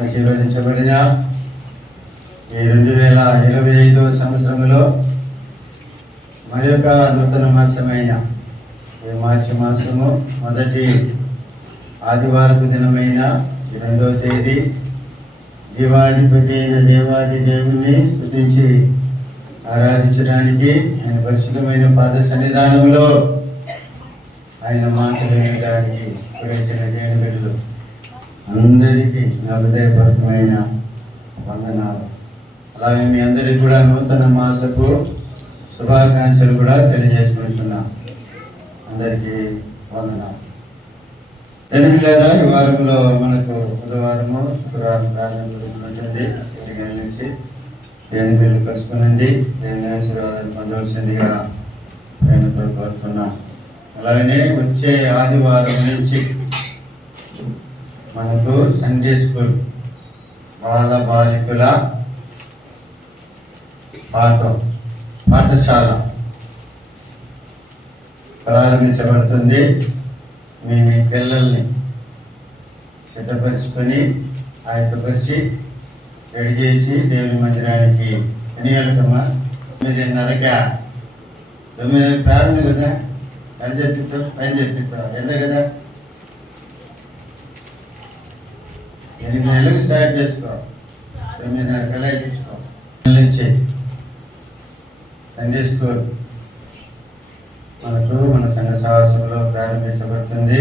ఆశీర్వదించబడిన ఈ 2025 సంవత్సరంలో మరి యొక్క నూతన మాసమైన ఈ మార్చి మాసము మొదటి ఆదివారపు దినమైన 2వ తేదీ జీవాధిపతి అయిన దేవాది దేవుణ్ణి స్తుతించి ఆరాధించడానికి ఆయన పరిశుద్ధమైన పాద సన్నిధానంలో ఆయన మాటలు వినడానికి గురించిన దేవుని బిడ్డలు అందరికీ నా హృదయపూర్వకమైన వందనాలు. అలాగే మీ అందరికీ కూడా నూతన మాసపు శుభాకాంక్షలు కూడా తెలియజేసుకుంటున్నాం. అందరికీ వందనాలు. తెలుగులేరా ఈ వారంలో మనకు బుధవారము శుక్రవారం ప్రారంభించబడుతుంది. 7 గంటల నుంచి దేవుని బిడ్డలు కలుసుకునండి. దేవుని ఆశీర్వాదాలు పొందవలసిందిగా ప్రేమతో కోరుతున్నాం. అలాగనే వచ్చే ఆదివారం నుంచి మనకు సండే స్కూల్ బాలికల పాఠశాల ప్రారంభించబడుతుంది. మీ పిల్లల్ని సిద్ధపరుచుకొని ఆయత్తపరిచి రెడీ చేసి దేవుని మందిరానికి ఎన్ని గంటలకమ్మా? 9:30కా? 9:30 ప్రారంభం కదా. అని చెప్తావు పైన చెప్తావు ఎంత కదా. 8 నెలలకు స్టార్ట్ చేసుకో. 9:30 కల్లా ఇప్పించుకో. నుంచి సండే స్కూల్ మనకు మన సంఘ సహవాసంలో ప్రారంభించబడుతుంది.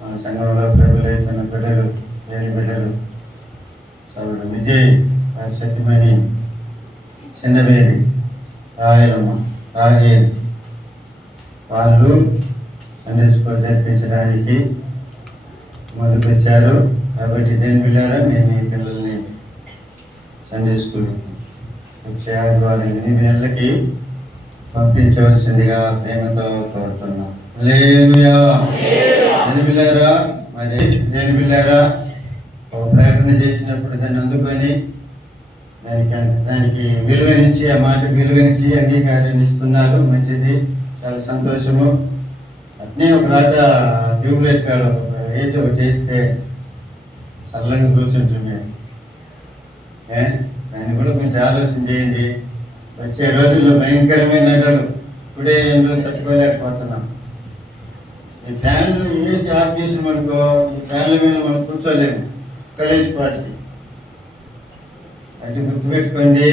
మన సంఘంలో ప్రభులైతున్న బిడ్డలు, ఏడు బిడ్డలు, సభ్యుడు విజయ్, సత్యమణి, చిన్నబేబి, రాయలమ్మ, రాజేన్ వాళ్ళు సండే స్కూల్ జరిపించడానికి ముందుకొచ్చారు. కాబట్టి నేను పిల్లారా నేను మీ పిల్లల్ని సండే స్కూల్ వచ్చే ఆదివారం 8 గంటలకి పంపించవలసిందిగా ప్రేమతో కోరుతున్నాం. హల్లెలూయా. దేని పిల్లారా మరి దేని పిల్లారా ఒక ప్రకటన చేసినప్పుడు దాన్ని అందుకొని దానికి విలువనిచ్చి ఆ మాట విలువనిచ్చి అంగీకారాన్ని ఇస్తున్నారు. మంచిది, చాలా సంతోషము. అట్నే ఒక రాట ట్యూబ్లైట్ కాడ వేసి ఒకటి వేస్తే చల్లగా కూర్చుంటుంది. దాన్ని కూడా కొంచెం ఆలోచన చేయండి. వచ్చే రోజుల్లో భయంకరమైన ఎండలు, ఇప్పుడే ఎండలు తట్టుకోలేకపోతున్నాం. ఈ ఫ్యాన్లు వేసి ఆఫ్ చేసినమనుకో ఈ ఫ్యాన్ల మీద మనం కూర్చోలేము కలిసిపాటికి. అంటే గుర్తుపెట్టుకోండి,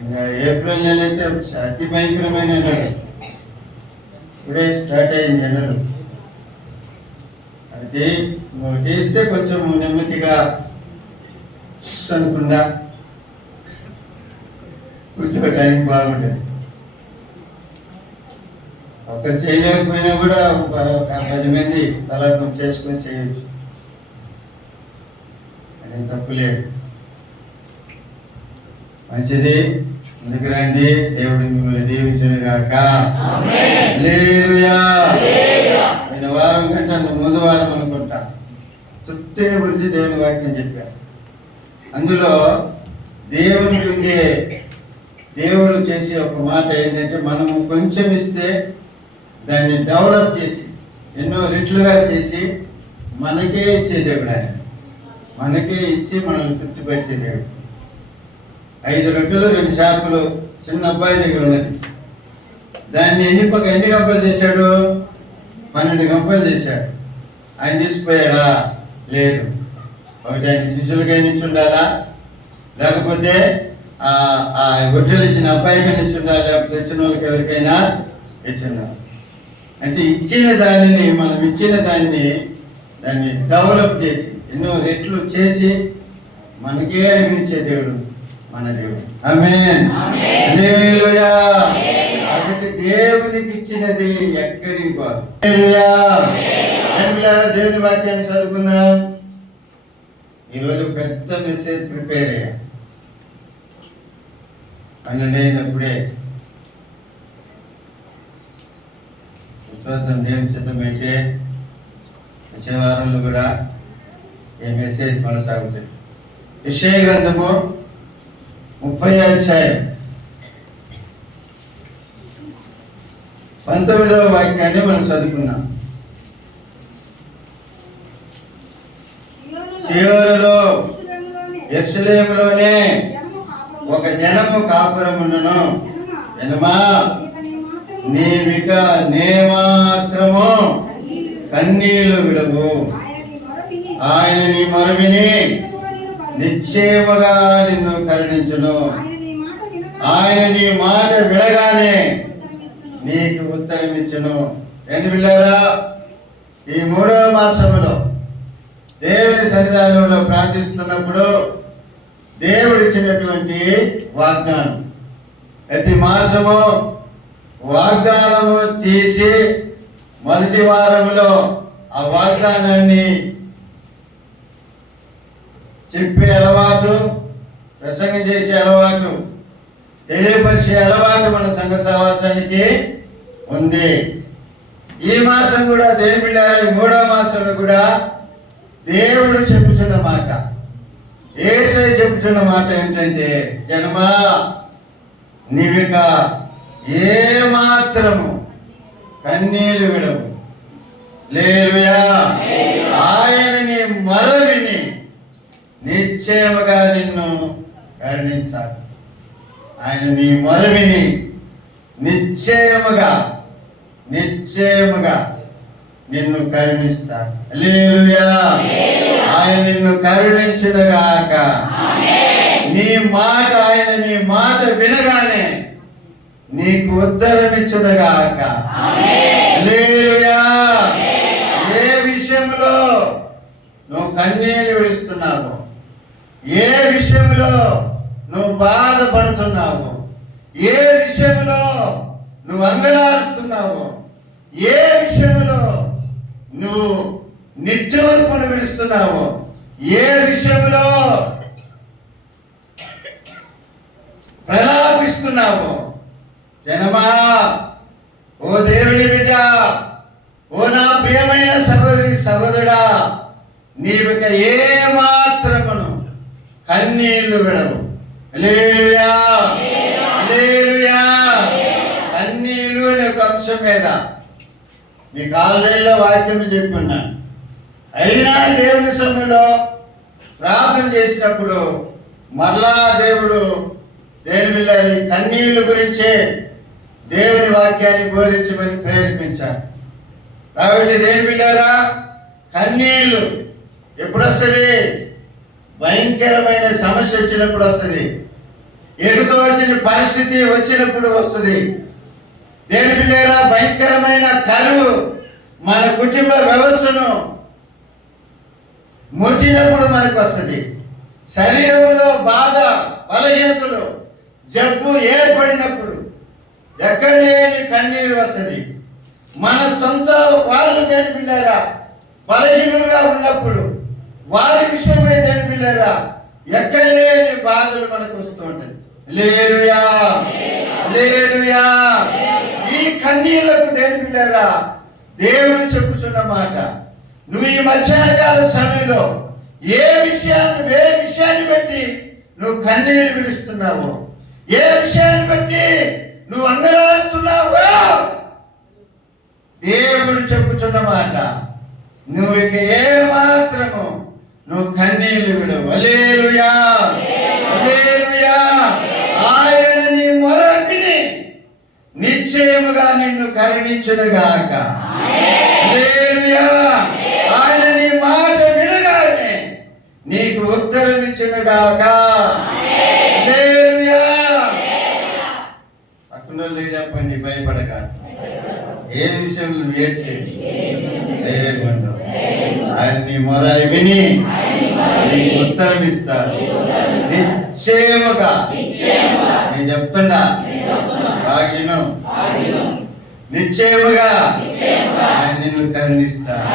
ఇంకా ఏప్రిల్ నెల అయితే అతి భయంకరమైన ఎండలు. ఇప్పుడే స్టార్ట్ అయింది ఎండలు. అయితే వేస్తే కొంచెం నెమ్మదిగా అనుకుండా కూర్చోటానికి బాగుంటుంది. ఒకరు చేయలేకపోయినా కూడా 10 మంది తల చేసుకొని చేయొచ్చు. అది తప్పులేదు. మంచిది, ముందుకు రండి. దేవుడు మిమ్మల్ని దీవించును గాక. హల్లెలూయా. ఆయన వారం కంటే అంత ముందు వారం అనుకుంటా తృప్తిని గురించి దేవుని వాక్యం చెప్పారు. అందులో దేవుడు చేసే ఒక మాట ఏంటంటే, మనము కొంచెం ఇస్తే దాన్ని డెవలప్ చేసి ఎన్నో రెట్లుగా చేసి మనకే ఇచ్చే దేవుడు. ఆయన మనకే ఇచ్చి మనల్ని తృప్తిపరిచే దేవుడు. 5 రొట్టెలు 2 చేపలు చిన్న అబ్బాయి దగ్గర ఉన్నది. దాన్ని ఎన్ని గంపలు చేశాడు? 12 గంపలు చేశాడు. ఆయన తీసిపోయాడా? లేదు. ఒకటి ఆయన శిష్యులకైనా ఇచ్చి ఉండాలా, లేకపోతే ఆ గొడ్డలు ఇచ్చిన అబ్బాయికైనా ఇచ్చి ఉండాలి, లేకపోతే ఇచ్చిన వాళ్ళకి ఎవరికైనా ఇచ్చి ఉండాలి. అంటే మనం ఇచ్చిన దాన్ని డెవలప్ చేసి ఎన్నో రెట్లు చేసి మనకే అనిపించే దేవుడు మన దేవుడు. ఆమేన్. హల్లెలూయా. కాబట్టి దేవునికి ఇచ్చినది ఎక్కడికి పోదు. హల్లెలూయా. దేవుని వాక్యాన్ని చదువుకుందాం. ఈరోజు పెద్ద మెసేజ్ ప్రిపేర్ అయ్యా. 12 అయినప్పుడే చూద్దాం. దేవుని చిత్తమైతే వచ్చే వారంలో కూడా ఈ మెసేజ్ కొనసాగుతుంది. యెషయా గ్రంథము 30వ అధ్యాయం 19వ వాక్యాన్ని మనం చదువుకున్నాం. సియోనులో యెరూషలేములోనే ఒక జనము కాపురముండును. జనమా, నీవిక మాత్రము కన్నీళ్లు విడవు. ఆయన నీ మొరవిని నిశ్చయముగా నిన్ను కరుణించును. ఆయన నీ మాట వినగానే నీకు ఉత్తరమిచ్చును. ఏంటి పిల్లారా, ఈ 3వ మాసములో దేవుని సన్నిధానంలో ప్రార్థిస్తున్నప్పుడు దేవుడు ఇచ్చినటువంటి వాగ్దానం, ప్రతి మాసము వాగ్దానము తీసి మొదటి వారములో ఆ వాగ్దానాన్ని చెప్పే అలవాటు, ప్రసంగం చేసే అలవాటు, తెలియపరిచే అలవాటు మన సంఘ సహవాసానికి ఉంది. ఈ మాసం కూడా దేని బిడ్డారా, 3వ మాసంలో కూడా దేవుడు చెప్పుచున్న మాట, యేసయ్య చెప్పుచున్న మాట ఏంటంటే, జనమా నీవిక మాత్రము కన్నీళ్లు విడవు. హల్లెలూయా. ఆయన నీ మొరవిని నిశ్చయముగా నిన్ను కరుణించాడు. ఆయన నీ మొరవిని నిశ్చయముగా నిన్ను కరుణిస్తాడు. హల్లెలూయా. ఆయన నిన్ను కరుణించునుగాక. ఆయన నీ మాట వినగానే నీకు ఉత్తరమిచ్చునుగాక. హల్లెలూయా. ఏ విషయంలో నువ్వు కన్నీళ్లు విడుస్తున్నావు, ఏ విషయంలో నువ్వు బాధపడుతున్నావు, ఏ విషయంలో నువ్వు అంగలారుస్తున్నావు, ఏ విషయంలో నువ్వు నిట్టూర్పును విడుస్తున్నావు, ఏ విషయంలో ప్రలాపిస్తున్నావు, జనమా, ఓ దేవుని బిడ్డ, ఓ నా ప్రియమైన సహోదరి సహోదరుడా, నీవిక మాత్రమును కన్నీళ్లు విడవు. హల్లెలూయా. హల్లెలూయా. కన్నీళ్లు అనే ఒక అంశం మీద మీకు ఆల్రెడీలో వాక్యం చెప్పున్నాను. అయినా దేవుని సన్నిధిలో ప్రార్థన చేసినప్పుడు మరలా దేవుడు దేని బిడ్డలు కన్నీళ్లు గురించే దేవుని వాక్యాన్ని బోధించమని ప్రేరేపించారు. కాబట్టి దేని బిడ్డారా, కన్నీళ్లు ఎప్పుడు వస్తుంది? భయంకరమైన సమస్య వచ్చినప్పుడు వస్తుంది, ఎటుతో వచ్చిన పరిస్థితి వచ్చినప్పుడు వస్తుంది. దేని బిడ్డారా, భయంకరమైన కరువు మన కుటుంబ వ్యవస్థను ముట్టినప్పుడు మనకు వస్తుంది. శరీరంలో బాధ, బలహీనతలు, జబ్బు ఏర్పడినప్పుడు ఎక్కడ లేని కన్నీరు వస్తుంది. మన సొంత వాళ్ళు దేని బిడ్డారా బలహీనులుగా ఉన్నప్పుడు వారి విషయమే దేని బిడ్డారా ఎక్కడ లేని బాధలు మనకు వస్తూ ఉంటాయి. హల్లెలూయా. హల్లెలూయా. ఈ కన్నీళ్లకు దేని బిడ్డారా దేవుడు చెప్పుచున్న మాట, నువ్వు ఈ మధ్యాహ్నకాల సమయంలో ఏ విషయాన్ని బట్టి నువ్వు కన్నీళ్లు విడుస్తున్నావు, ఏ విషయాన్ని బట్టి నువ్వు అంగలారుస్తున్నావో దేవుడు చెప్పుచున్న మాట, నువ్వు ఇక మాత్రము నువ్వు కన్నీళ్లు విడవు. హల్లెలూయా. హల్లెలూయా. ఆయన నీ మొరవిని నిశ్చయముగా నిన్ను కరుణించునుగాక. హల్లెలూయా. ఆయన నీ మాట వినగానే నీకు ఉత్తరమిచ్చునుగాక. హల్లెలూయా. పక్కన చెప్పండి, భయపడక. ఏ విషయంలో నువ్వు ఏడ్చేది ధైర్యంగా ఆయన నీ మొర విని నీకు ఉత్తరం ఇస్తాడు. నిశ్చయముగా నేను చెప్తున్నా, ఆగిను, నిశ్చయముగా ఆయన నిన్ను కరుణిస్తాడు.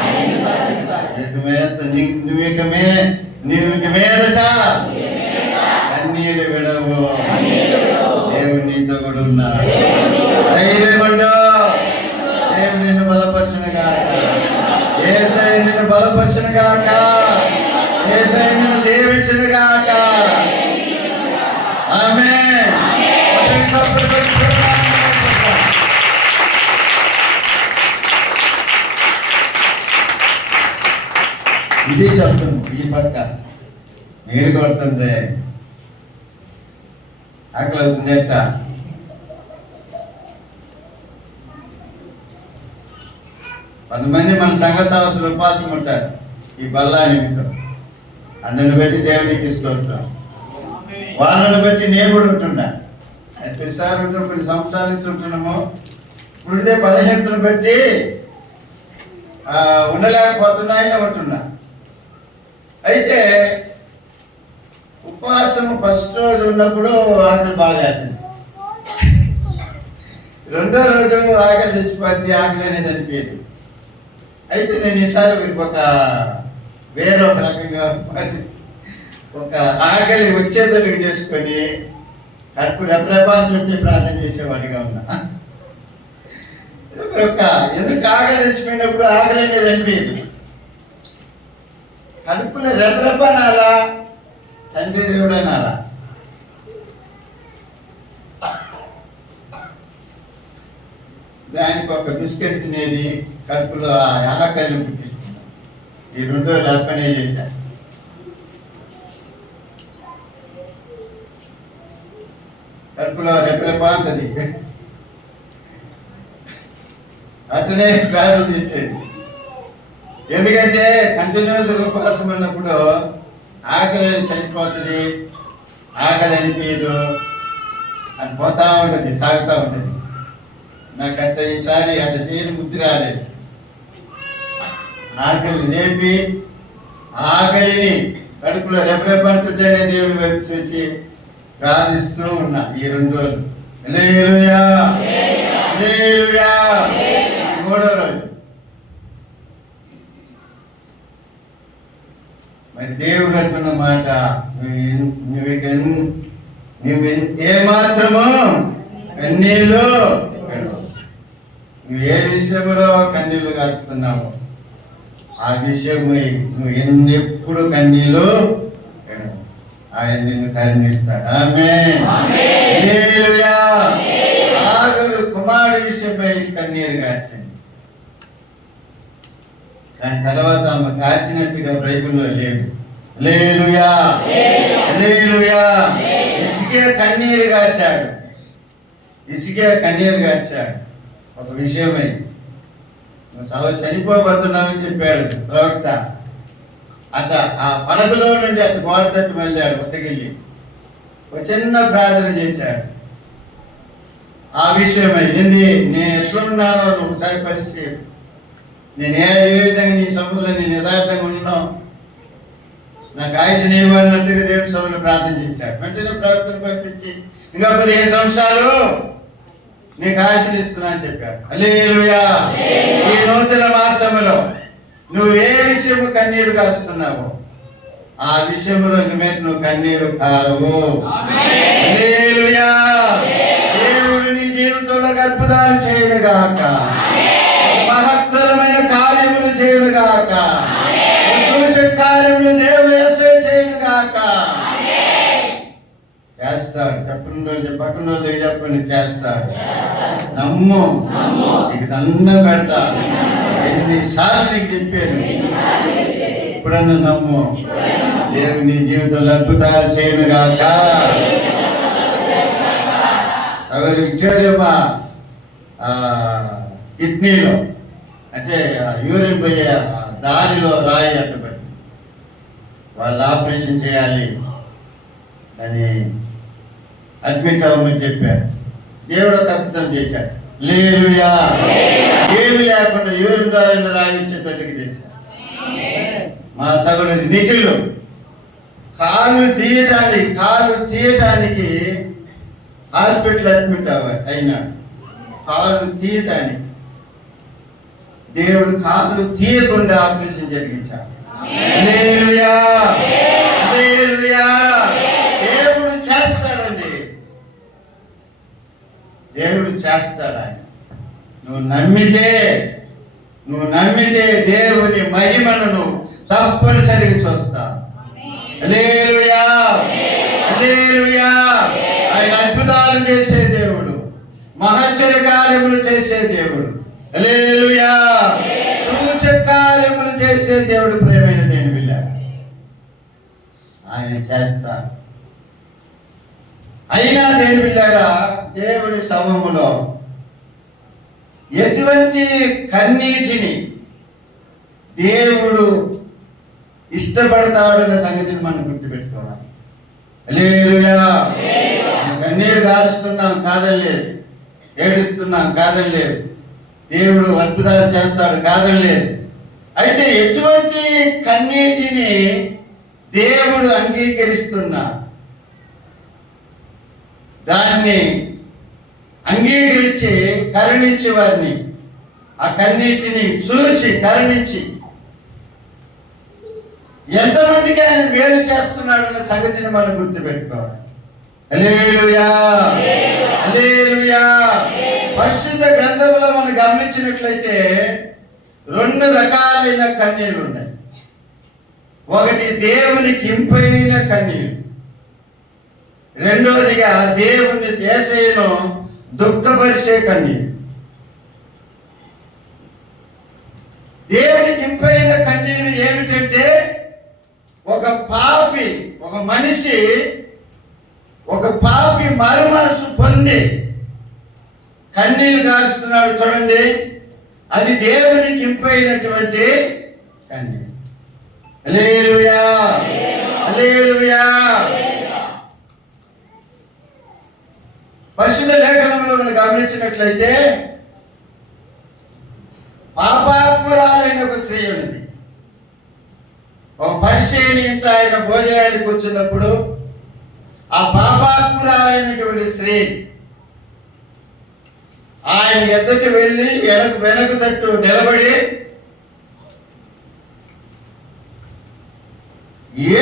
నువ్వు ఇక మీదట కన్నీళ్ళు విడవు. దేవుడు నీతో కూడా ఉన్నాడు. ధైర్యముండు. దేవుడు నిన్ను బలపరచునుగాక. యేసయ్య నిన్ను బలపరచునుగాక. యేసయ్య నిన్ను దీవించునుగాక. ఆమేన్. ఇది శబ్దం ఈ పక్క నీరు కొడుతుంది, ఆకలి అవుతుంది. ఎట్ట కొంతమంది మన సంఘ సహస్రులు ఉపవాసం ఉంటారు ఈ బల్లా నిమిత్తం. అందరిని బట్టి దేవునికి స్తోత్రం. వాళ్ళని బట్టి నేను కూడా ఉంటున్నా. ప్రతిసారి ఉంటున్నాం, కొన్ని సంవత్సరాల నుంచి ఉంటున్నాము. ఇప్పుడుండే బలహీనతను బట్టి ఉండలేకపోతున్నా, అయినా ఉంటున్నా. అయితే ఉపవాసం ఫస్ట్ రోజు ఉన్నప్పుడు ఆకలి బాగా వేసింది. రెండో రోజు ఆకలి తెచ్చిపోద్ది, ఆకలి అనేది అనిపించదు. అయితే నేను ఈసారి వేరొక రకంగా ఒక ఆకలి వచ్చేటట్టుగా చేసుకొని కడుపు రెపరెపాంటి ప్రార్థన చేసేవాడిగా ఉన్నా. ఎందుకు ఆకలి తెచ్చిపోయినప్పుడు ఆకలి అనేది అనిపించదు. కడుపులో రెపరెపనాలా, తండ్రి దేవుడు అనాలా. దానికి ఒక బిస్కెట్ తినేది కడుపులో ఆకలిని పుట్టిస్తుంది. ఈ 2 రోజులు అప్పనే చేశాను. కడుపులో రెపరెపాంతది, అట్లనే ప్రార్థన చేసేది. ఎందుకంటే కంటిన్యూస్ ఉపవాసం ఉన్నప్పుడు ఆకలి చనిపోతుంది, ఆకలి అనిపించదు, అని పోతా ఉంటుంది, సాగుతూ ఉంటుంది. నాకంటే ఈసారి అట్లా తీరు బుద్ధి రాలేదు. ఆకలి లేపి ఆకలిని కడుపులో రెపరెపంటుంటేనే దేవుని వైపు చూసి ప్రార్థిస్తూ ఉన్నా ఈ 2 రోజులు. హల్లెలూయా, హల్లెలూయా. 3వ రోజు మరి దేవుడు అంటున్న మాట, నువ్వు ఏమాత్రము కన్నీళ్ళు, నువ్వు ఏ విషయంలో కన్నీళ్లు కాచుతున్నావు ఆ విషయము నువ్వు ఎప్పుడు కన్నీళ్ళు ఆయన నిన్ను కరుణిస్తాడు. ఆమేన్. హల్లెలూయా. ఆగరు కుమారుడి విషయమై కన్నీరు కార్చింది. దాని తర్వాత ఆమె కార్చినట్టుగా బైబిల్లో లేదు. హల్లెలూయా, హల్లెలూయా. ఇసుకే కన్నీరు కార్చాడు, ఇసుకే కన్నీరు కార్చాడు. ఒక విషయమై నువ్వు చనిపోబోతున్నావని చెప్పాడు ప్రవక్త. ఆ పడకలో నుండి అటు గోడ తట్టు వెళ్ళాడు, ఒత్తగిల్లి ఒక చిన్న ప్రార్థన చేశాడు. ఆ విషయమై నేను ఎట్లా ఉన్నానో నువ్వు ఒకసారి పరిస్థితి, నేను ఏ విధంగా నీ సముద్రంలో నేను యథార్థంగా ఉన్నావు, నాకు ఆయుష్ నీవు అన్నట్టుగా దేవుని సభలో ప్రార్థన చేశాడు. వెంటనే ప్రవక్తను పంపించి ఇంకా 15 సంవత్సరాలు నీకు ఆయుష్ని ఇస్తున్నా అని చెప్పాడు. హల్లెలూయా. ఈ నూతన మాసములో నువ్వు ఏ విషయము కన్నీరు కారుస్తున్నావో ఆ విషయంలో నువ్వు కన్నీరు కారవు. హల్లెలూయా. దేవుడు నీ జీవితంలో అద్భుతాలు చేయనుగాక, మహత్తరమైన కార్యములు చేయనుగాక, సూచక కార్యములు దేవుడు చేయనుగాక. చేస్తాడు. పక్కన వాళ్ళకి చెప్పండి, చేస్తాడు. నమ్ము, నీకు దండం పెడతాడు. ఎన్నిసార్లు నీకు చెప్పాను, ఇప్పుడన్నా నమ్ము. దేవుని జీవితంలో అద్భుతాలు చేయనుగాక. ఎవరు విక్టోరియమ్మా కిడ్నీలో అంటే యూరిన్ పోయే దారిలో రాయి అడ్డుపడి వాళ్ళు ఆపరేషన్ చేయాలి అని అడ్మిట్ అవ్వమని చెప్పారు. దేవుడు అద్భుతం చేశాడు. హల్లెలూయా. ఏమి లేకుండా యూరిన్ ద్వారా రాయించేటట్టుగా చేశాడు. మా సగోదరి నిఖిల్ కాళ్ళు తీయటానికి హాస్పిటల్ అడ్మిట్ అయినాడు. కాళ్ళు తీయటానికి దేవుడు కాళ్ళు తీయకుండా ఆపరేషన్ జరిగించాడు. హల్లెలూయా, హల్లెలూయా. దేవుడు చేస్తాడండి, దేవుడు చేస్తాడు. ఆయన నువ్వు నమ్మితే దేవుని మహిమను నువ్వు తప్పనిసరిగా చూస్తావు. హల్లెలూయా, హల్లెలూయా. ఆయన అద్భుతాలు చేసే దేవుడు, మహచ్చర కార్యములు చేసే దేవుడు. హల్లెలూయా. సూచక కార్యములు చేసే దేవుడు. ప్రేమైన దేవుడు. ఆయన చేస్తారు. అయినా దేని బిడ్డారా, దేవుని సమూహంలో ఎటువంటి కన్నీటిని దేవుడు ఇష్టపడతాడన్న సంగతిని మనం గుర్తుపెట్టుకోవాలి. హల్లెలూయా. కన్నీరు గారుస్తున్నాం కాదని లేదు, ఏడుస్తున్నాం కాదని లేదు, దేవుడు అద్భుతాలు చేస్తాడు కాదని లేదు. అయితే ఎటువంటి కన్నీటిని దేవుడు అంగీకరిస్తున్నాడు, దాన్ని అంగీకరించి కరుణించి వారిని, ఆ కన్నీటిని చూసి కరుణించి ఎంతమందికి ఆయన వేలు చేస్తున్నాడన్న సంగతిని మనం గుర్తుపెట్టుకోవాలి. హల్లెలూయా, హల్లెలూయా. పరిశుద్ధ గ్రంథంలో మనం గమనించినట్లయితే 2 రకాలైన కన్నీళ్ళు ఉన్నాయి. ఒకటి దేవునికి ఇంపైన కన్నీరు, రెండోదిగా దేవుని యేసయ్యను దుఃఖపరిచే కన్నీరు. దేవునికి ఇంపైన కన్నీరు ఏమిటంటే, ఒక పాపి, ఒక మనిషి, ఒక పాపి మరుమనసు పొంది కన్నీరు కారుస్తున్నాడు చూడండి, అది దేవునికి ఇంపైనటువంటి కన్నీరు. హల్లెలూయా, హల్లెలూయా. పరిశుద్ధ లేఖనంలో మనం గమనించినట్లయితే పాపాత్మురాలైన ఒక స్త్రీ ఉన్నది. ఒక పరిసయ్యుని ఇంట ఆయన భోజనానికి కూర్చున్నప్పుడు ఆ పాపాత్మురాలైనటువంటి స్త్రీ ఆయన ఎద్దకు వెళ్ళి వెనక తట్టు నిలబడి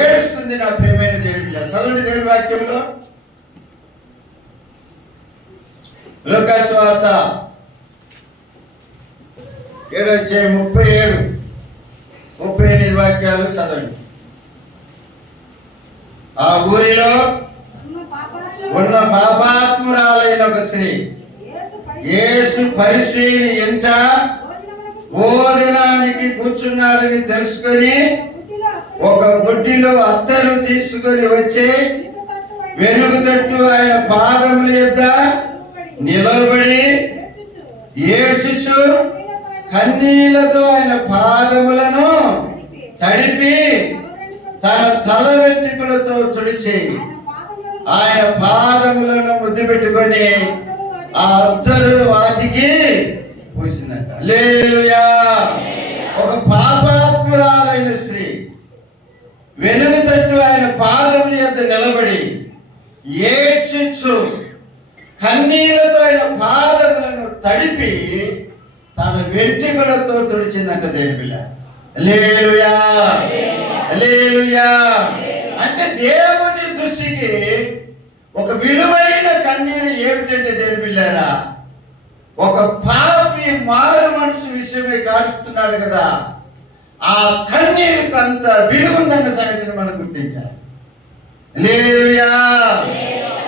ఏడుస్తుంది. నా ప్రియమైన దేవుడి పిల్ల, చదవండి దేవుడి వాక్యంలో, లూకా సువార్త 7:37-38 వాక్యాలు చదవండి. ఆ ఊరిలో ఉన్న పాపాత్మురాలైన ఒక స్త్రీ యేసు పరిసయ్యుని ఇంట భోజనానికి కూర్చున్నాడని తెలుసుకొని ఒక బుడ్డిలో అత్తరు తీసుకొని వచ్చి వెనుక తట్టు ఆయన పాదముల యొద్ద నిలబడి ఏడ్చుచు కన్నీళ్లతో ఆయన పాదములను తడిపి తన తల వెంట్రుకలతో తుడిచి ఆయన పాదములను ముద్దు పెట్టుకొని ఆ అత్తరు వాటికి పూసిందంట. హల్లెలూయా. ఒక పాపాత్మురాలైన స్త్రీ వెనుక తట్టు ఆయన పాదముల యొద్ద నిలబడి ఏడ్చుచు కన్నీళ్లతో ఆయన పాదములను తడిపి తన వెంట్రుకలతో తుడిచిందంట దేవుని పిల్ల. హల్లెలూయా, హల్లెలూయా. అంటే దేవుని దృష్టికి ఒక విలువైన కన్నీరు ఏమిటంటే దేవుని పిల్లారా, ఒక పాపి మారు మనసు విషయమే కారుస్తున్నాడు కదా, ఆ కన్నీరుకు అంత విలువ ఉందన్న సంగతిని మనం గుర్తించాలి. హల్లెలూయా,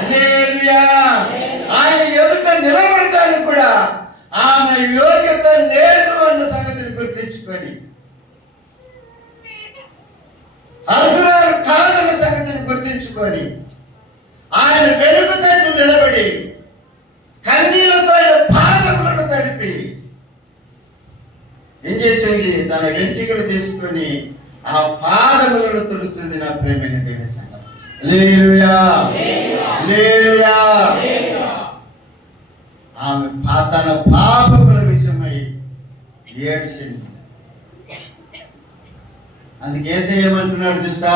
హల్లెలూయా. ఆయన ఎదుట నిలబడటానికి కూడా ఆమె యోగ్యత లేదు అన్న సంగతిని గుర్తించుకొని, అర్హురాలు కాదన్న సంగతిని గుర్తించుకొని ఆయన వెనుక తట్టు నిలబడి కన్నీళ్లతో ఆయన పాదములను తడిపి ఏం చేసింది, తన వెంట్రుకలు తీసుకొని ఆ పాదములను తుడుస్తుంది. నా ప్రేమైన దేవుని సంగతి. హల్లెలూయా, హల్లెలూయా. ఆమె తన పాపముల విషయమై ఏడ్చింది. అందుకే యేసయ్య ఏమంటున్నాడు తెలుసా,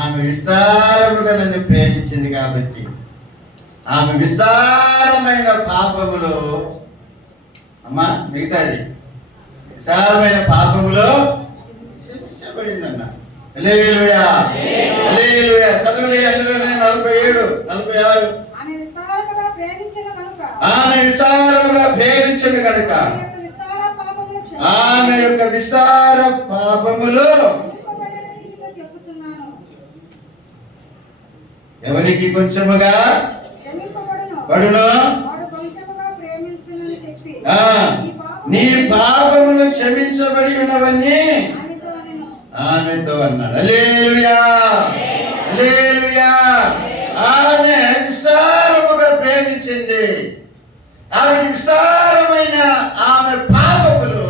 ఆమె విస్తారముగా నన్ను ప్రేమించింది కాబట్టి ఆమె విస్తారమైన పాపములో, అమ్మా మిగతాది విస్తారమైన పాపములో క్షమించబడిందన్న. హల్లెలూయా, హల్లెలూయా. చదవండి అందులోనే 47, 46. ఆమె విస్తారముగా ప్రేమించను కనుక ఆమె యొక్క విస్తార పాపములు ఎవరికి కొంచెముగా పడును, నీ పాపములు క్షమించబడి ఉన్నవన్నీ ఆమెతో అన్నాడు. హల్లెలూయా, హల్లెలూయా. ఆమె విస్తారముగా ప్రేమించింది. ఆమె విస్తారమైన ఆమె పాపములు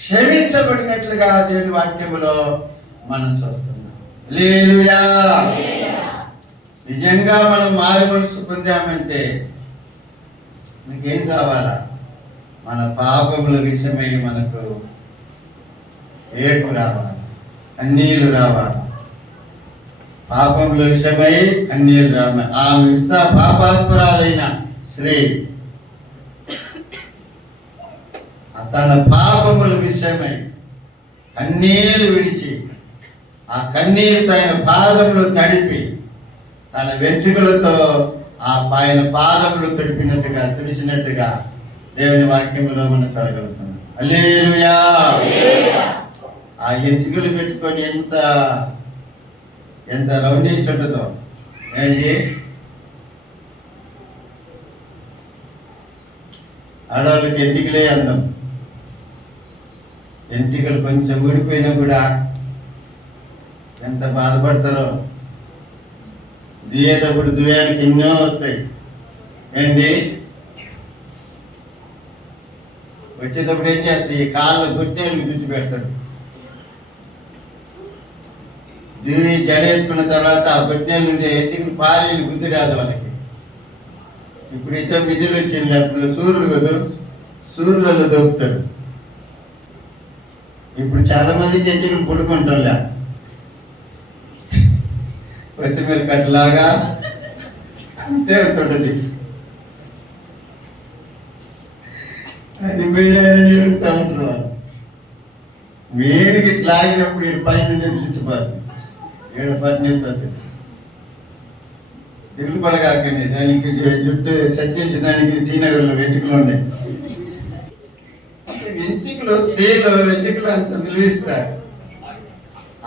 క్షమించబడినట్లుగా దేవుని వాక్యములో మనం చూస్తున్నాం. హల్లెలూయా. నిజంగా మనం మారు మనసు పొందామంటే మనకేం కావాలా? మన పాపముల విషయమై మనకు ఏడుపు రావాలి, కన్నీళ్లు రావాలి. పాపముల విషయమై కన్నీళ్లు రావాలి. ఆమె పాపాత్మురాలైన స్త్రీ తన పాపముల విషయమై కన్నీళ్లు విడిచి ఆ కన్నీళ్లు తన పాదములు తడిపి తన వెంట్రుకలతో ఆయన పాదములు తుడిచినట్టుగా దేవుని వాక్యములో మనం చూడగలుగుతున్నాం. హల్లెలూయా. ఆ ఎంటుకలు పెట్టుకొని ఎంత రౌండీస్ ఉంటుందో. ఏంటి ఆడవాళ్ళకి ఎంటికలే అందం. ఎంటికలు కొంచెం ఊడిపోయినా కూడా ఎంత బాధపడతారో. దుయ్యేటప్పుడు దుయ్యానికి ఎన్నో వస్తాయి. ఏంటి వచ్చేటప్పుడు ఏం చేస్తాడు? ఈ కాళ్ళ గుట్టేళ్ళకి దుచ్చి పెడతాడు. దువ్వి జడేసుకున్న తర్వాత ఆ గుట్టేళ్ళ నుండి ఎత్తికి పారేళ్ళు బుద్ధి రాదు వాళ్ళకి. ఇప్పుడైతే మిద్దులు వచ్చింది, అప్పుడు సూర్యుడు కదా, సూర్యులలో దొరుకుతాడు. ఇప్పుడు చాలా మందికి ఎత్తికి పుడుకుంటారులే, కొత్తిమీర కట్టలాగా అంతే ఉంటుంటది. అది పోయినది ఎడుగుతూ ఉంటారు వాళ్ళు. వేడికి లాగినప్పుడు ఈ పైన చుట్టుపడుతుంది, ఏడు పట్టినెత్తుంది. ఎగులు పడగాకండి. దానికి జుట్టు సెట్ చేసి దానికి టీనగర్లో వెంట్రుకలు ఉన్నాయి. వెంట్రుకలు స్త్రీలు వెంట్రుకలు అంత విలువిస్తారు.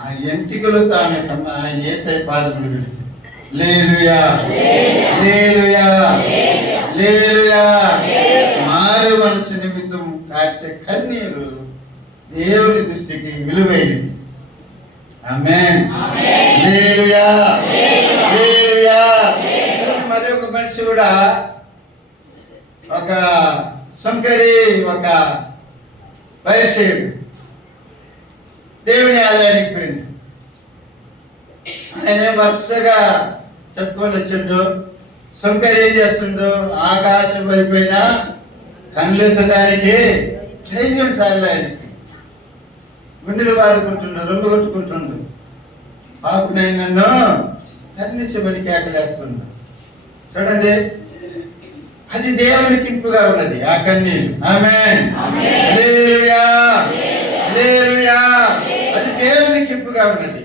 ఆ ఎంటికలతో ఆయన యేసయ్య పాదములు విడిచి హల్లెలూయా, హల్లెలూయా, హల్లెలూయా. మారు మనసు నిమిత్తం కార్చే కన్నీరు దేవుడి దృష్టికి విలువైనది. ఆమేన్, హల్లెలూయా, హల్లెలూయా. మరి ఒక మనిషి కూడా ఒక శంకరి, ఒక పరిసయ్యుడు దేవుని ఆలయానికి పోయింది. ఆయన వరుసగా చెప్పుకొని వచ్చిండు. శంకర్ ఏం చేస్తుండో ఆకాశం వైపోయిన కళ్ళెత్తడానికి ధైర్యం సార్లు ఆయనకి. గుండెలు బాదుకుంటుండు, రొమ్ము కొట్టుకుంటుండు. పాపు నేను నన్ను కర్ణించమని కేకలేస్తుండు. చూడండి, అది దేవునికి ఇంపుగా ఉన్నది ఆ కన్నీరు. ఆమేన్, హల్లెలూయా, హల్లెలూయా. అది దేవునికి ఇంపుగా ఉన్నది.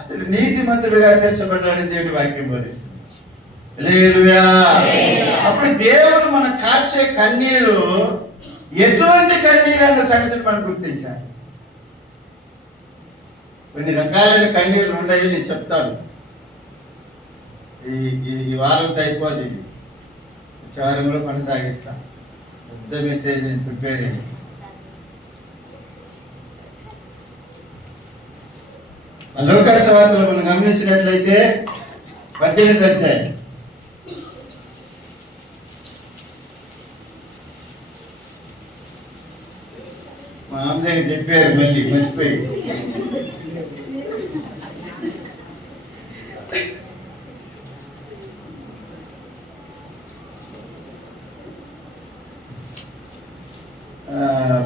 అతడు నీతిమంతుడుగా తీర్చబడ్డాడని దేవుని వాక్యం బోధిస్తుంది. హల్లెలూయా. అప్పుడు దేవుడు మన కార్చే కన్నీరు ఎటువంటి కన్నీరు అన్న సంగతిని మనం గుర్తించాలి. కొన్ని రకాలైన కన్నీరు ఉన్నాయి, నేను చెప్తాను. ఈ వారంతో అయిపోద్ది. ఇది వచ్చే వారంలో కొనసాగిస్తా. పెద్ద మెసేజ్ నేను ప్రిపేర్ అయ్యి. లోకాసు వార్తలు మనం గమనించినట్లయితే 18వ అధ్యాయం. మా అమ్మకి చెప్పారు, మళ్ళీ మర్చిపోయి.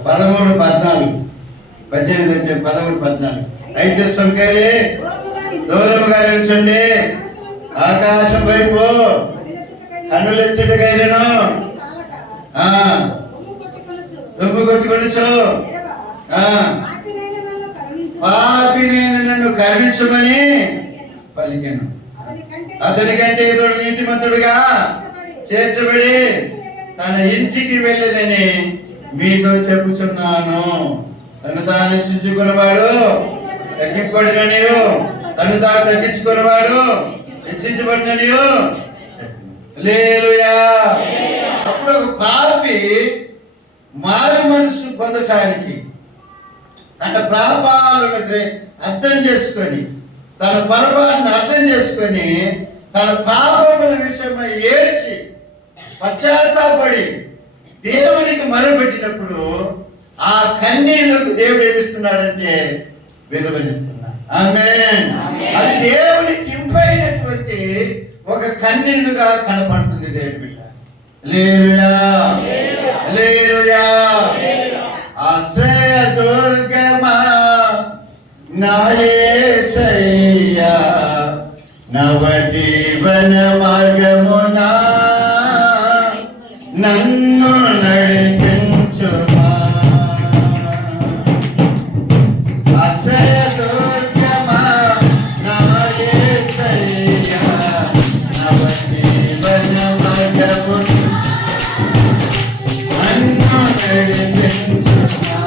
పదమూడు 14 13-14. అయితే శంకరి దూరముగా నిల్చుండి ఆకాశం వైపు కన్నులెచ్చుటకైనను రొమ్ము కొట్టుకొనుచు పాపినైన నన్ను కరుణించమని పలికాను. అతని కంటే ఇతడు నీతిమంతుడుగా చేర్చబడి తన ఇంటికి వెళ్ళనని మీతో చెప్పుచున్నాను. తను తాను హెచ్చించుకున్నవాడు తగ్గింపబడిననియు, తను తాను తగ్గించుకున్నవాడు హెచ్చించబడిననియు. హల్లెలూయా. అప్పుడు ఒక పాపి మారు మనసు పొందటానికి తన పాపాలను అర్థం చేసుకొని, తన పొరపాటును అర్థం చేసుకొని, తన పాపముల విషయమై ఏడ్చి పశ్చాత్తాపడి దేవునికి మొరపెట్టినప్పుడు ఆ కన్నీళ్లకు దేవుడు ఏమిస్తున్నాడంటే వెలువనిస్తున్నాడు. ఆమేన్. అది దేవునికి ఇంపైనటువంటి ఒక కన్నీళ్లుగా కనపడుతుంది దేవుడి బిడ్డ. హల్లెలూయా, హల్లెలూయా. ఆశ్రయ దుర్గమా నా యేసయ్యా, నవ జీవన మార్గమునా నన్ను నడిపించుమా. ఆశ్రయ దుర్గమా నా యేసయ్యా, నవ జీవన మార్గమునా నన్ను నడిపించుమా.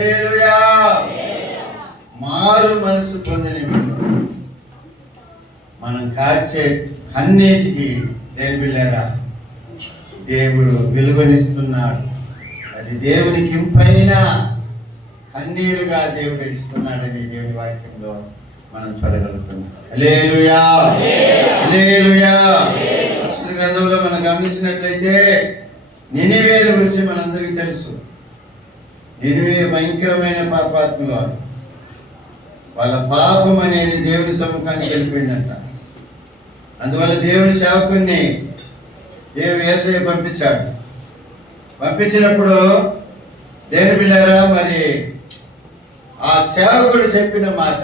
హల్లెలూయా. మారు మనసు పొందిన మనం కార్చే కన్నీటికి దేవుళ్ళారా దేవుడు వెలుగునిస్తున్నాడు. అది దేవునికి ఇంపైన కన్నీరుగా దేవుడు ఇస్తున్నాడని దేవుని వాక్యంలో మనం చూడగలుగుతున్నాం. హల్లెలూయా, హల్లెలూయా. పరిశుద్ధ గ్రంథంలో మనం గమనించినట్లయితే నినివేల గురించి మనందరికీ తెలుసు. నినివే భయంకరమైన పాపాత్ములు. వాళ్ళ పాపం అనేది దేవుని సముఖానికి వెళ్ళిపోయిందంట. అందువల్ల దేవుని సేవకుడిని దేవుడు యేసయ్య పంపించాడు. పంపించినప్పుడు దేవుని బిడ్డలారా, మరి ఆ సేవకుడు చెప్పిన మాట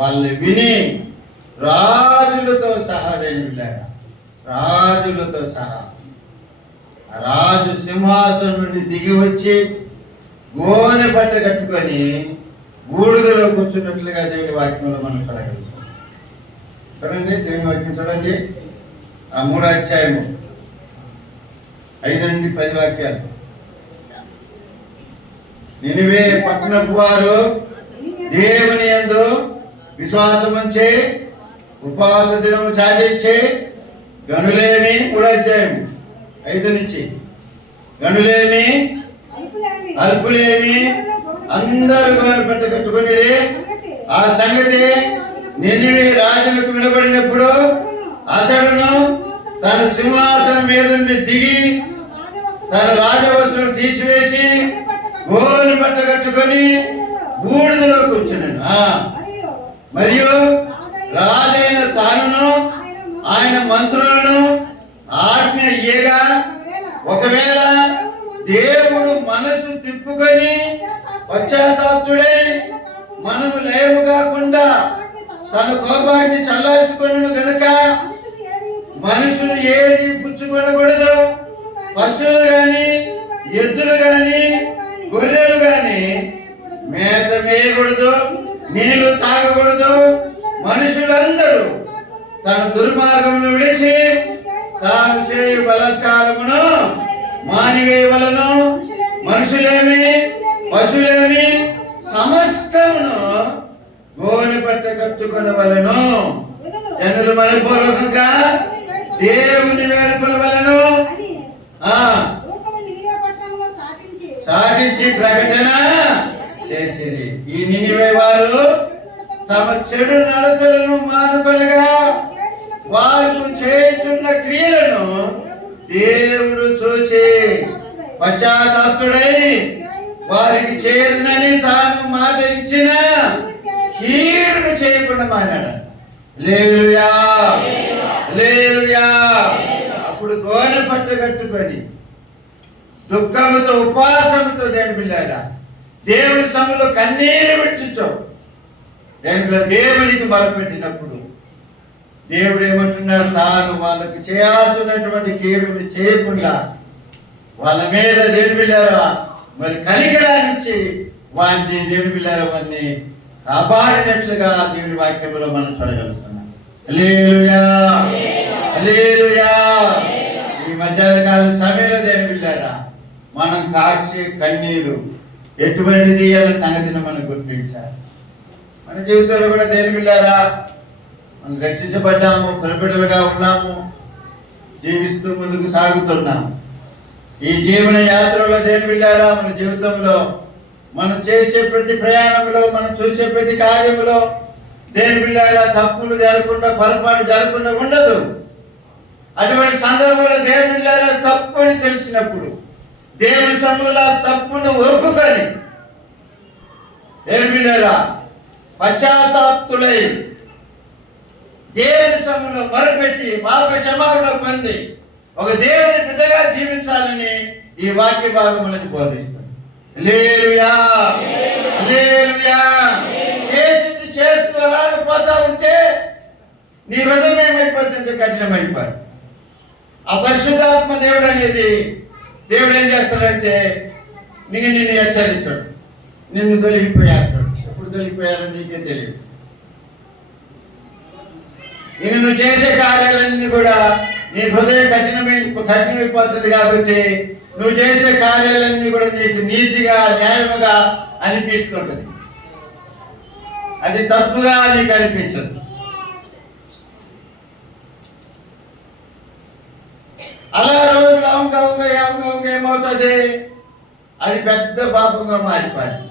వాళ్ళు విని రాజులతో సహా, దేవుని బిడ్డలారా, రాజులతో సహా రాజు సింహాసనం నుండి దిగి వచ్చి గోనె బట్ట కట్టుకొని బూడిదలో కూర్చున్నట్లుగా దేవుని వాక్యంలో మనం చూడగలుగుతాం. చూడండి దేవుని వాక్యం చూడండి, ఆ 3వ అధ్యాయము 5 నుండి 10 వాక్యాలు. నినివే పట్టణపు వారు దేవుని యందు విశ్వాసముంచి ఉపవాస దినము చాటించి గనులేమి. 3వ అధ్యాయము 5 నుంచి గనులేమి అల్పులేమి అందరూ గోనె పట్ట కట్టుకుని ఆ సంగతి నినివే రాజులకు వినబడినప్పుడు అతడును తన సింహాసనం మీద నుండి దిగి తన రాజవస్త్రం తీసివేసి గోనె పట్ట కట్టుకొని బూడిదలో కూర్చున్నాడు. మరియు రాజైన తానును ఆయన మంత్రులను ఆజ్ఞ ఇయ్యగా ఒకవేళ దేవుడు మనసు తిప్పుకొని పశ్చాత్తాపుడై మనము లేవు కాకుండా తన కోపాన్ని చల్లార్చుకొనును గనుక మనుషులు ఏది పుచ్చుకొనకూడదు. పశువులు గాని ఎద్దులు గాని గొర్రెలు గాని మేత మేయకూడదు, నీళ్లు తాగకూడదు. మనుషులందరూ తన దుర్మార్గమును విడిచి తాము చేయు బలాత్కారమును మానివేయవలను. మనుషులేమి పశువులేమి సమస్తమును గోనె పట్ట కట్టుకొనవలెను. జనులు మనపూర్వకంగా దేవుని వేడుకొనవలెను. సాటించి ప్రకటన చేసిరి. ఈ నినివే వారు తమ చెడు నడతలను మానుకొనగా వారు చేయుచున్న క్రియలను దేవుడు చూచి పశ్చాత్తాపుడై వారికి చేరునని తాను మాట ఇచ్చిన కీడును చేయకుండా మానాడు. హల్లెలూయా, హల్లెలూయా. అప్పుడు గోనె పట్ట కట్టుకొని దుఃఖముతో ఉపవాసముతో దేని బిళ్ళారా దేవుని సములో కన్నీరు విడిచిచో దేవునికి మొరపెట్టినప్పుడు దేవుడు ఏమంటున్నాడు, తాను వాళ్ళకి చేయాల్సినటువంటి కీడుని చేయకుండా వాళ్ళ మీద దేని బిళ్ళారా మరి కనికరానిచ్చి వారిని దేవుని బిళ్ళారా వారిని కాపాడినట్లుగా దేవుని వాక్యంలో మనం చూడగలుగుతున్నాం. హల్లెలూయా, హల్లెలూయా. ఈ మధ్యాహ్న కాల సమయంలో దేవుని బిళ్ళారా మనం కాచే కన్నీరు ఎటువంటిది అనే సంగతిని మనం గుర్తించాలి. మన జీవితంలో కూడా దేవుని బిళ్ళారా మనం రక్షించబడ్డాము, పిల్లబిడ్డలుగా ఉన్నాము, జీవిస్తూ ముందుకు సాగుతున్నాము. ఈ జీవన యాత్రలో దేవుని బిళ్ళారా మన జీవితంలో మనం చేసే ప్రతి ప్రయాణంలో మనం చూసే ప్రతి కార్యంలో దేవుని బిళ్ళారా తప్పులు జరగకుండా పొరపాటు జరగకుండా ఉండదు. అటువంటి సందర్భంలో దేవుని బిళ్ళారా తప్పుని తెలిసినప్పుడు దేవుని సమ్ముల తప్పును ఒప్పుకొని దేవుని బిళ్ళారా పశ్చాత్తాపుడై దేవుని సమ్ములో మొరపెట్టి పాప క్షమాపణ పొంది ఒక దేవుని బిడ్డగా జీవించాలని ఈ వాక్య భాగం మనకు బోధిస్తుంది. హల్లెలూయా, హల్లెలూయా. చేసింది చేస్తూ అలాగే పోతా ఉంటే నీ హృదయం ఏమైపోతుందంటే కఠినమైపోతుంది. ఆ పరిశుద్ధాత్మ దేవుడు అనేది దేవుడు ఏం చేస్తాడంటే నిన్ను హెచ్చరించాడు, నిన్ను తొలగిపోయాడు. ఎప్పుడు తొలగిపోయాడో నీకే తెలియదు. ఇక నువ్వు చేసే కార్యాలన్నీ కూడా నీ హృదయం కఠినమైపోతుంది కాబట్టి నువ్వు చేసే కార్యాలన్నీ కూడా నీకు నీతిగా న్యాయముగా అనిపిస్తుంటది. అది తప్పుగా నీకు అనిపించదు. అలా రోజులు అవగా ఏమవుతుంది? అది పెద్ద పాపంగా మారిపోయింది.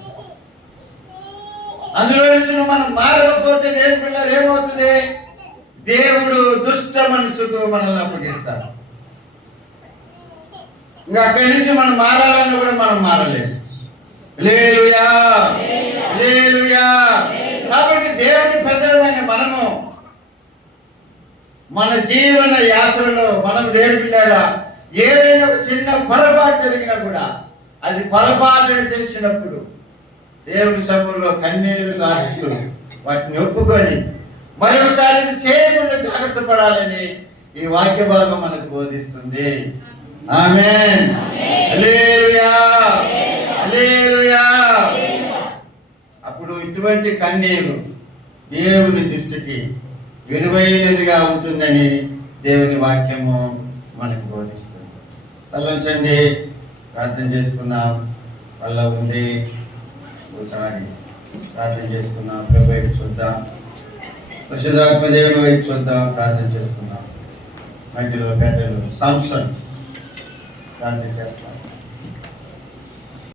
అందులో నుంచి మనం మారకపోతే దేవుని పిల్లలు ఏమవుతుంది? దేవుడు దుష్ట మనసుకు మనల్ని అప్పగిస్తాడు. ఇంకా అక్కడి నుంచి మనం మారాలని కూడా మనం మారలేదు. హల్లెలూయా, హల్లెలూయా. కాబట్టి దేవుని ప్రజలమైన మనము మన జీవన యాత్రలో మనం దేవుని పిల్లారా ఏదైనా ఒక చిన్న పొరపాటు జరిగినా కూడా అది పొరపాటుని తెలిసినప్పుడు దేవుని సభలో కన్నీరు కాస్తూ వాటిని ఒప్పుకొని మరొకసారి చేయకుండా జాగ్రత్త పడాలని ఈ వాక్య భాగం మనకు బోధిస్తుంది. ఆమేన్, హల్లెలూయా, హల్లెలూయా. అప్పుడు ఇటువంటి కన్నీరు దేవుని దృష్టికి విలువైనదిగా ఉంటుందని దేవుని వాక్యము మనకు బోధిస్తుంది. తలంచండి, ప్రార్థన చేసుకున్నాం. వల్ల ఉంది ఒకసారి ప్రార్థన చేసుకున్నాం. ప్రభు వైపు చూద్దాం, పరిశుద్ధాత్మ దేవుని వైపు చూద్దాం. ప్రార్థన చేసుకున్నాం. మధ్యలో పెద్దలు సంసన్ ప్రార్థన చేస్తాం.